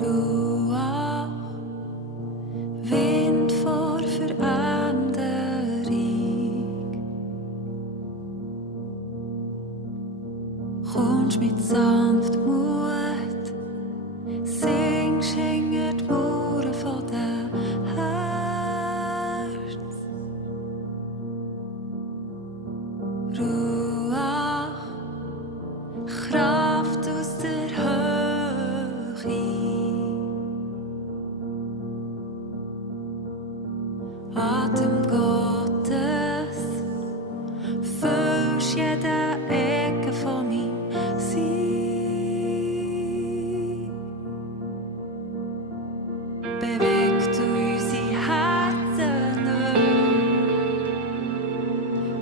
Ruach, Wind vor Veränderung. Kommst mit Sanftmuet, singsch hinger die Muure von dem Härze. Ruach, Chraft aus der Höchi. Atem Gottes, füusch jede Egge von meinem Sein. Beweg du unsere Herzen neu,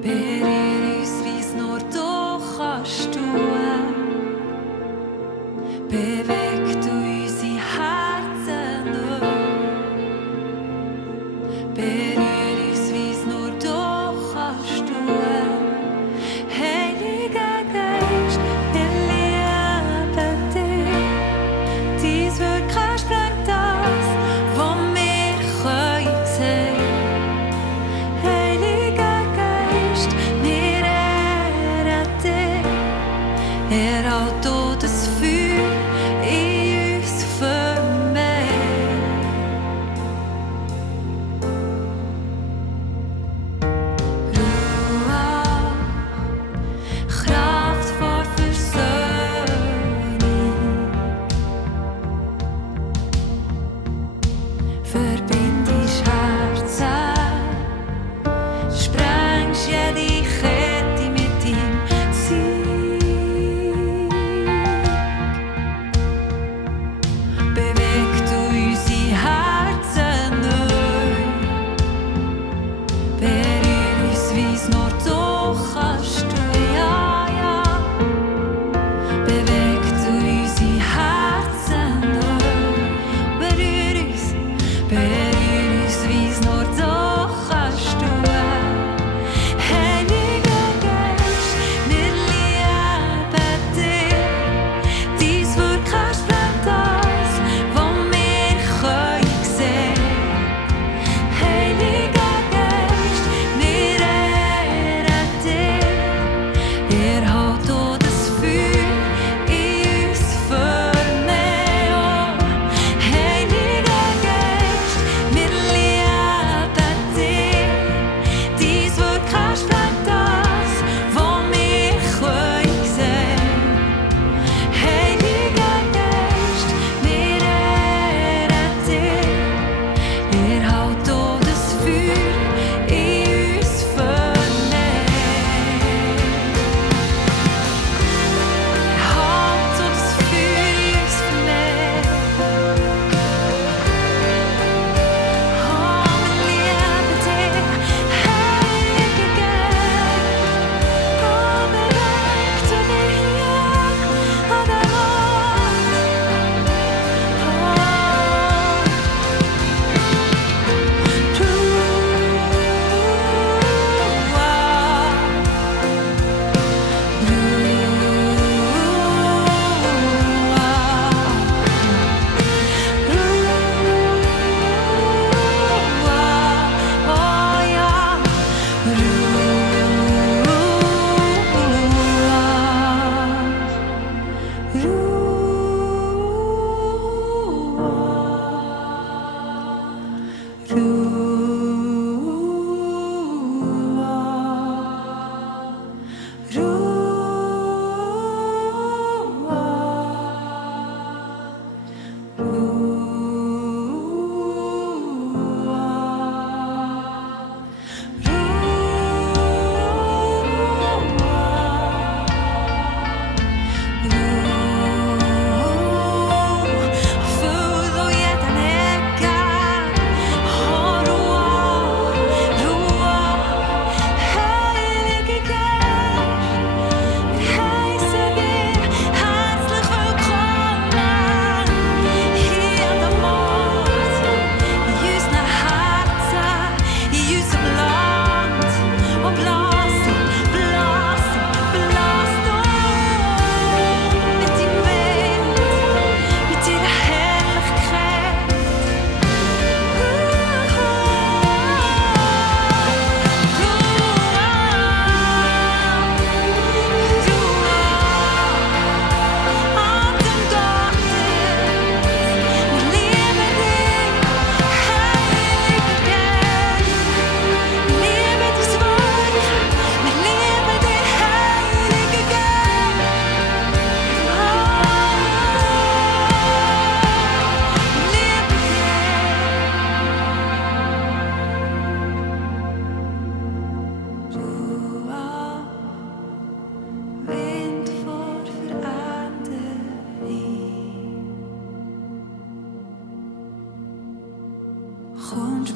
berühr uns, wie's nur du kannst tun. Beweg du unsere Herzen neu, berühr uns, wie's nur du kannst tun. Heilige Geist, wir lieben dich. Dein Würke sprängt das, was wir gseh. Heilige Geist, wir ehren dich. Erhaut das Füür in uns vermehrt. Ruach, Chraft vor Versöhnig. Verbindisch Härze, sprängt jede Kette mit Dim Sieg.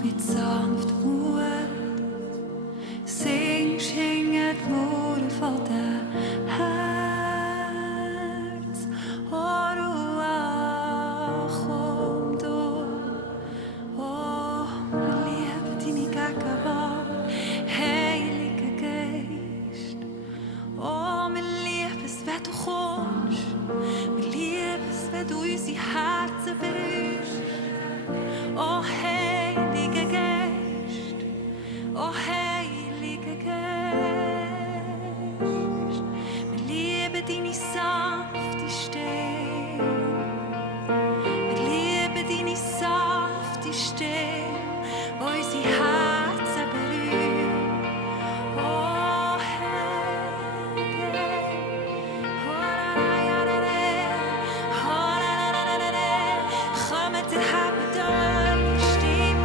Kommst mit Sanftmuet, singsch hinger die Muure von dem Herz. Oh Ruach, komm du, oh, wir lieben deine Gegenwart, Heilige Geist. Oh, wir lieben es, wenn du kommst, wir lieben es, wenn du unsere Herzen berührst. Oh, Heilige Geist, oh, Heilige Geist, wir lieben deine sanfte Stimme, wir lieben deine sanfte Stimme, die unsere Herzen berührt. Oh, Heilige, kommt erhaut eure Stimme.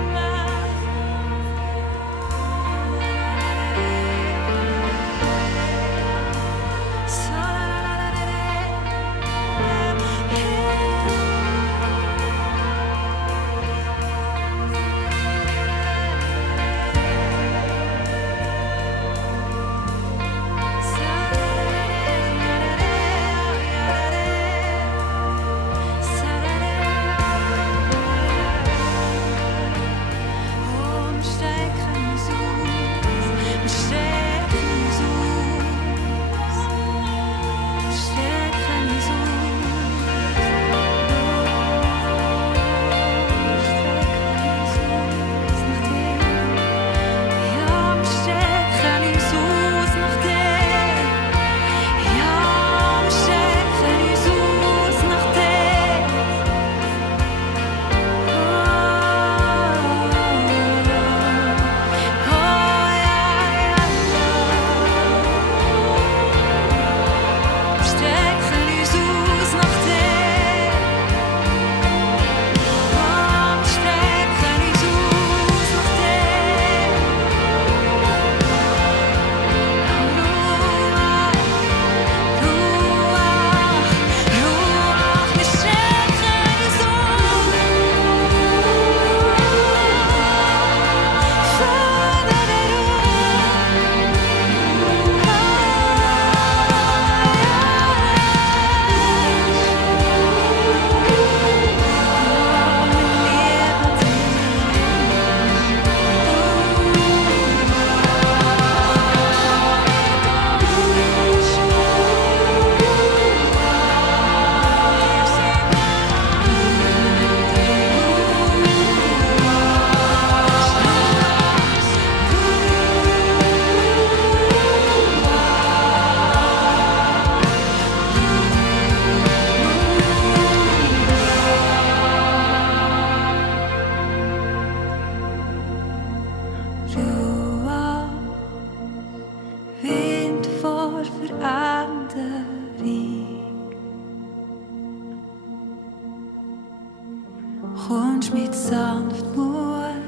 Kommst mit Sanftmuet,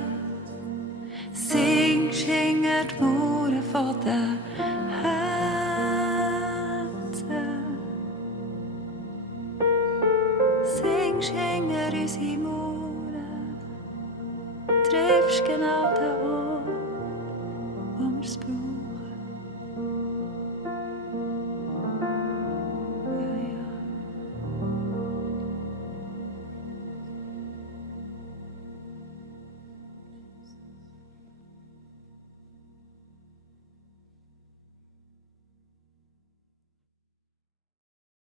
singsch hinger die Muure von den Herzen. Singsch hinger unsere Muure, triffst genau da.